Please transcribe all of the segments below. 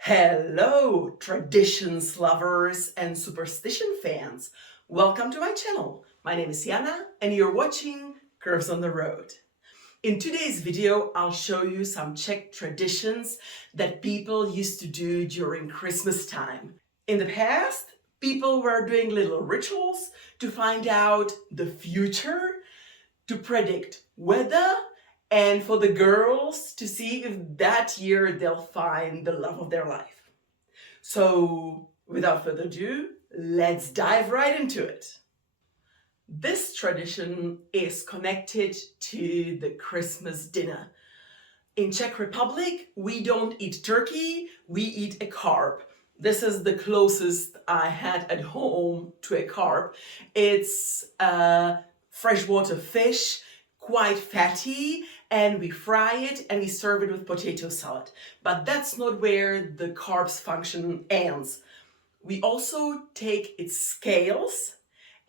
Hello, traditions lovers and superstition fans. Welcome to my channel. My name is Jana and you're watching Curves on the Road. In today's video, I'll show you some Czech traditions that people used to do during Christmas time. In the past, people were doing little rituals to find out the future, to predict weather, and for the girls to see if that year they'll find the love of their life. So without further ado, let's dive right into it. This tradition is connected to the Christmas dinner. In Czech Republic, we don't eat turkey, we eat a carp. This is the closest I had at home to a carp. It's freshwater fish, quite fatty, and we fry it and we serve it with potato salad. But that's not where the carp's function ends. We also take its scales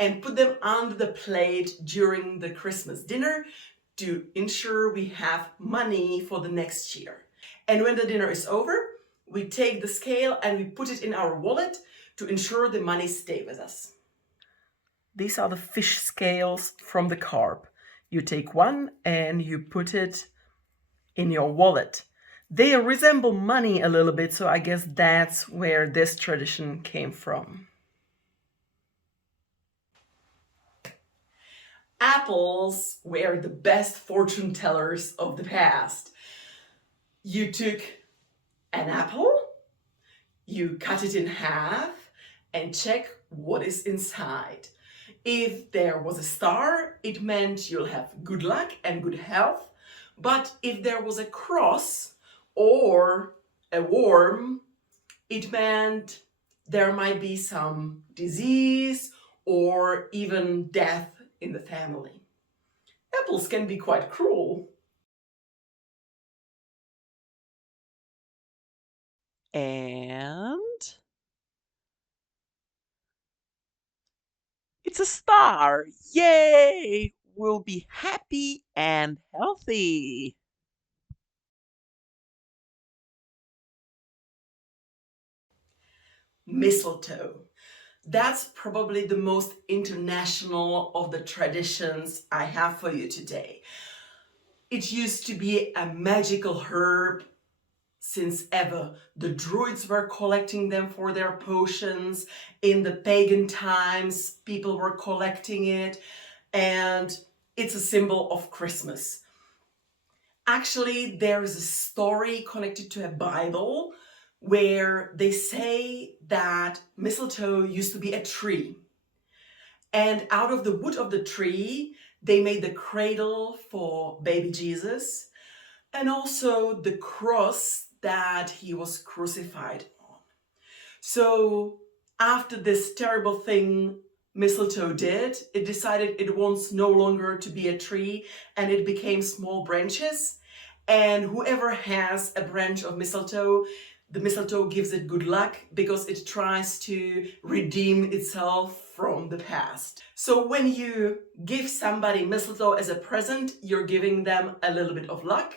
and put them on the plate during the Christmas dinner to ensure we have money for the next year. And when the dinner is over, we take the scale and we put it in our wallet to ensure the money stays with us. These are the fish scales from the carp. You take one and you put it in your wallet. They resemble money a little bit, so I guess that's where this tradition came from. Apples were the best fortune tellers of the past. You took an apple, you cut it in half and check what is inside. If there was a star, it meant you'll have good luck and good health. But if there was a cross or a worm, it meant there might be some disease or even death in the family. Apples can be quite cruel. And it's a star! Yay! We'll be happy and healthy. Mistletoe. That's probably the most international of the traditions I have for you today. It used to be a magical herb since ever. The druids were collecting them for their potions. In the pagan times, people were collecting it, and it's a symbol of Christmas. Actually, there is a story connected to a Bible where they say that mistletoe used to be a tree. And out of the wood of the tree, they made the cradle for baby Jesus and also the cross that he was crucified on. So after this terrible thing mistletoe did, it decided it wants no longer to be a tree and it became small branches. And whoever has a branch of mistletoe, the mistletoe gives it good luck because it tries to redeem itself from the past. So when you give somebody mistletoe as a present, you're giving them a little bit of luck.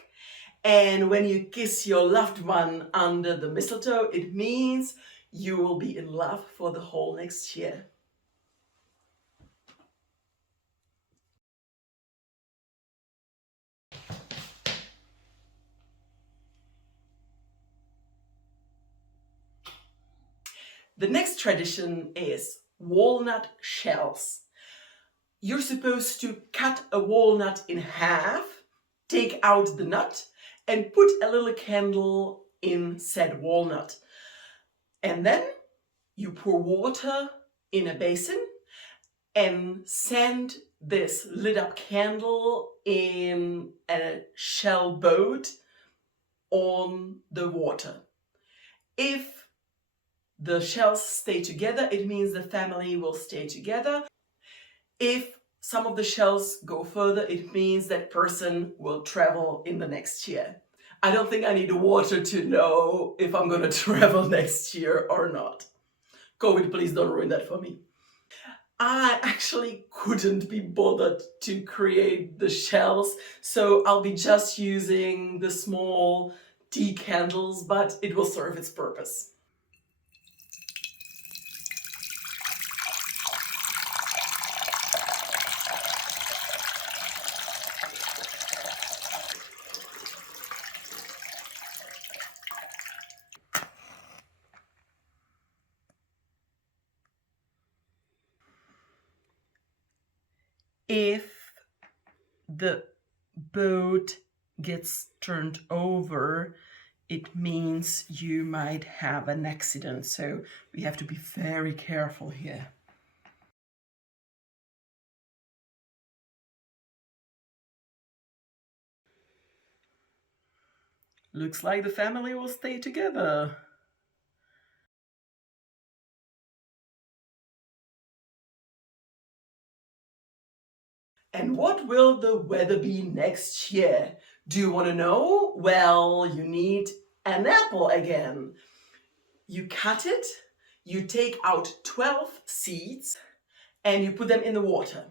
And when you kiss your loved one under the mistletoe, it means you will be in love for the whole next year. The next tradition is walnut shells. You're supposed to cut a walnut in half, take out the nut, and put a little candle in said walnut. And then you pour water in a basin and send this lit up candle in a shell boat on the water. If the shells stay together, it means the family will stay together. If some of the shells go further, it means that person will travel in the next year. I don't think I need water to know if I'm going to travel next year or not. COVID, please don't ruin that for me. I actually couldn't be bothered to create the shells, so I'll be just using the small tea candles, but it will serve its purpose. If the boat gets turned over, it means you might have an accident, so we have to be very careful here. Looks like the family will stay together. And what will the weather be next year? Do you want to know? Well, you need an apple again. You cut it, you take out 12 seeds, and you put them in the water.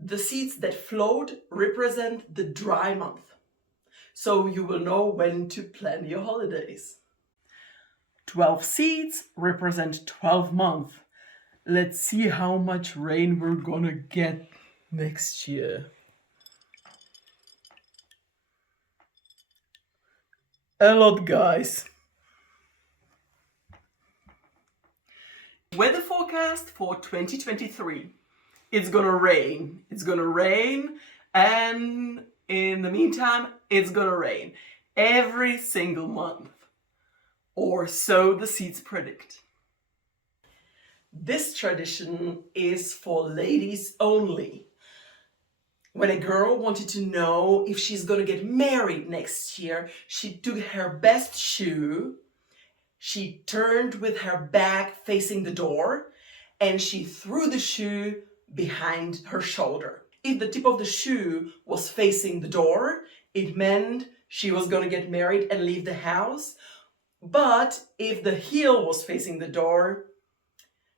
The seeds that float represent the dry month. So you will know when to plan your holidays. 12 seeds represent 12 months. Let's see how much rain we're gonna get next year. A lot, guys. Weather forecast for 2023. It's gonna rain. It's gonna rain, and in the meantime, it's gonna rain every single month. Or so the seeds predict. This tradition is for ladies only. When a girl wanted to know if she's gonna get married next year, she took her best shoe, she turned with her back facing the door, and she threw the shoe behind her shoulder. If the tip of the shoe was facing the door, it meant she was gonna get married and leave the house. But if the heel was facing the door,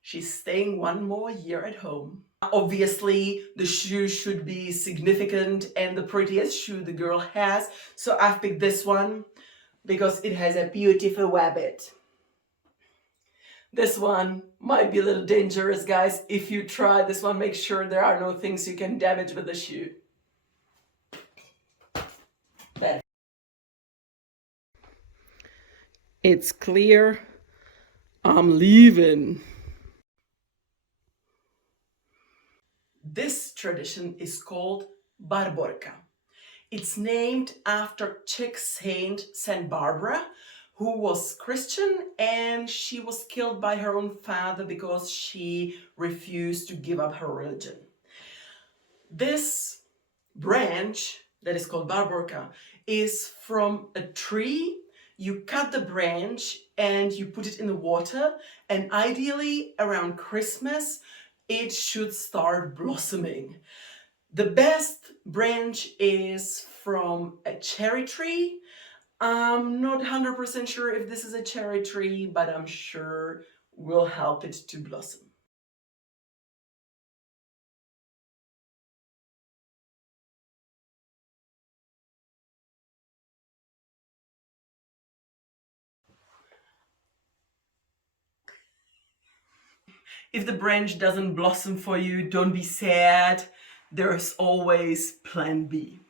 she's staying one more year at home. Obviously, the shoe should be significant and the prettiest shoe the girl has. So I've picked this one because it has a beautiful rabbit. This one might be a little dangerous, guys. If you try this one, make sure there are no things you can damage with the shoe. There. It's clear. I'm leaving. This tradition is called Barborka. It's named after Czech saint Saint Barbara, who was Christian, and she was killed by her own father because she refused to give up her religion. This branch that is called Barborka is from a tree. You cut the branch and you put it in the water, and ideally around Christmas it should start blossoming. The best branch is from a cherry tree. I'm not 100% sure if this is a cherry tree, but I'm sure will help it to blossom. If the branch doesn't blossom for you, don't be sad. There's always plan B.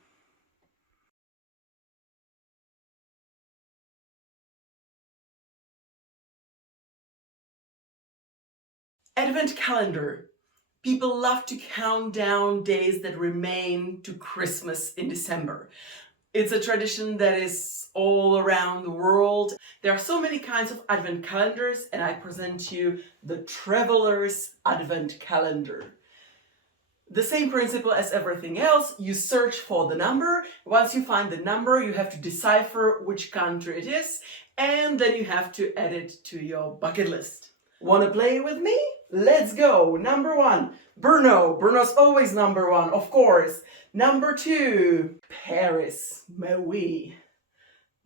Advent calendar. People love to count down days that remain to Christmas in December. It's a tradition that is all around the world. There are so many kinds of Advent calendars, and I present you the Traveler's Advent Calendar. The same principle as everything else, you search for the number. Once you find the number, you have to decipher which country it is, and then you have to add it to your bucket list. Want to play with me? Let's go. Number 1, Brno. Brno's always number 1, of course. Number 2, Paris. Mais oui.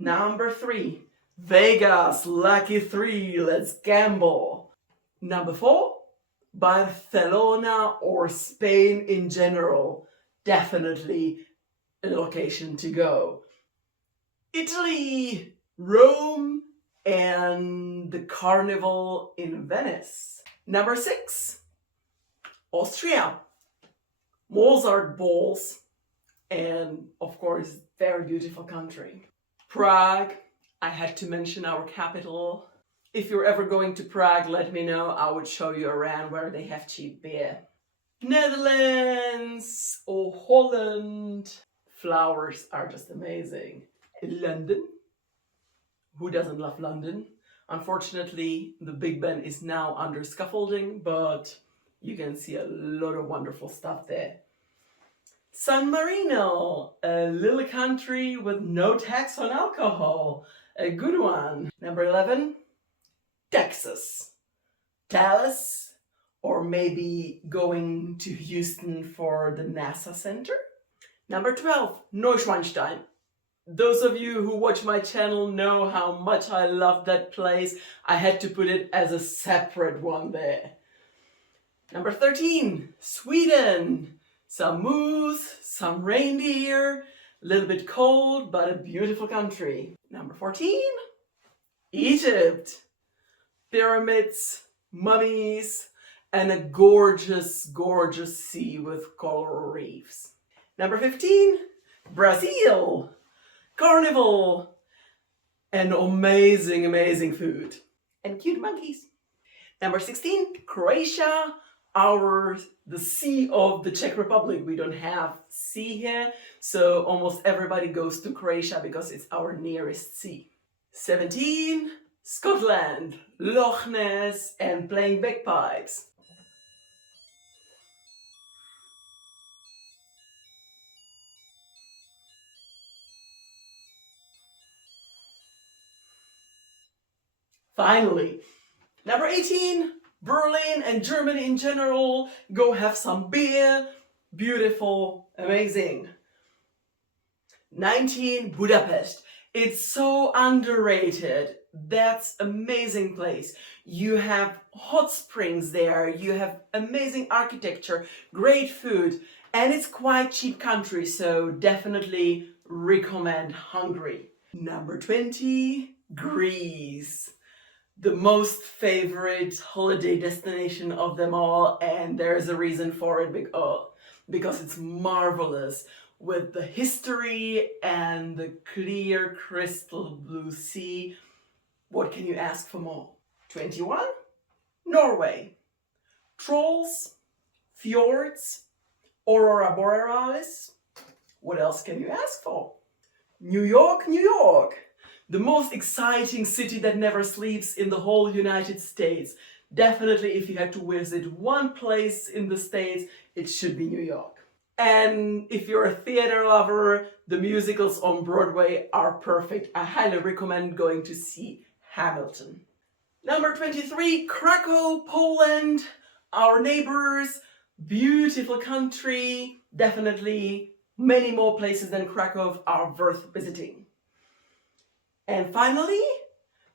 Number 3, Vegas. Lucky 3. Let's gamble. Number 4, Barcelona or Spain in general. Definitely a location to go. Italy, Rome, and the Carnival in Venice. Number 6, Austria, Mozart balls, and of course, very beautiful country. Prague, I had to mention our capital. If you're ever going to Prague, let me know. I would show you around where they have cheap beer. Netherlands or Holland. Flowers are just amazing. London. Who doesn't love London? Unfortunately, the Big Ben is now under scaffolding, but you can see a lot of wonderful stuff there. San Marino, a little country with no tax on alcohol. A good one. Number 11, Texas. Dallas, or maybe going to Houston for the NASA Center. Number 12, Neuschwanstein. Those of you who watch my channel know how much I love that place. I had to put it as a separate one there. Number 13, Sweden. Some moose, some reindeer, a little bit cold, but a beautiful country. Number 14, Egypt. Pyramids, mummies, and a gorgeous, gorgeous sea with coral reefs. Number 15, Brazil. Carnival, and amazing, amazing food. And cute monkeys. Number 16, Croatia, the sea of the Czech Republic. We don't have sea here, so almost everybody goes to Croatia because it's our nearest sea. 17, Scotland, Loch Ness, and playing bagpipes. Finally, number 18, Berlin and Germany in general. Go have some beer. Beautiful, amazing. 19, Budapest. It's so underrated. That's amazing place. You have hot springs there. You have amazing architecture, great food, and it's quite cheap country, so definitely recommend Hungary. Number 20, Greece. The most favorite holiday destination of them all, and there's a reason for it because it's marvelous with the history and the clear crystal blue sea. What can you ask for more? 21, Norway. Trolls, fjords, aurora borealis. What else can you ask for? New York, New York. The most exciting city that never sleeps in the whole United States. Definitely, if you had to visit one place in the States, it should be New York. And if you're a theater lover, the musicals on Broadway are perfect. I highly recommend going to see Hamilton. Number 23, Krakow, Poland, our neighbors, beautiful country. Definitely many more places than Krakow are worth visiting. And finally,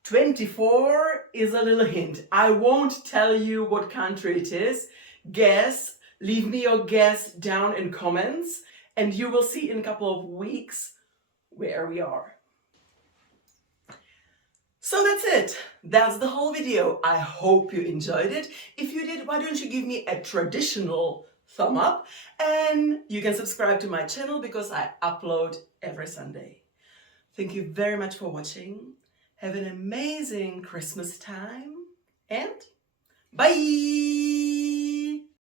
24 is a little hint. I won't tell you what country it is. Guess, leave me your guess down in comments, and you will see in a couple of weeks where we are. So that's it. That's the whole video. I hope you enjoyed it. If you did, why don't you give me a traditional thumb up, and you can subscribe to my channel because I upload every Sunday. Thank you very much for watching. Have an amazing Christmas time and bye!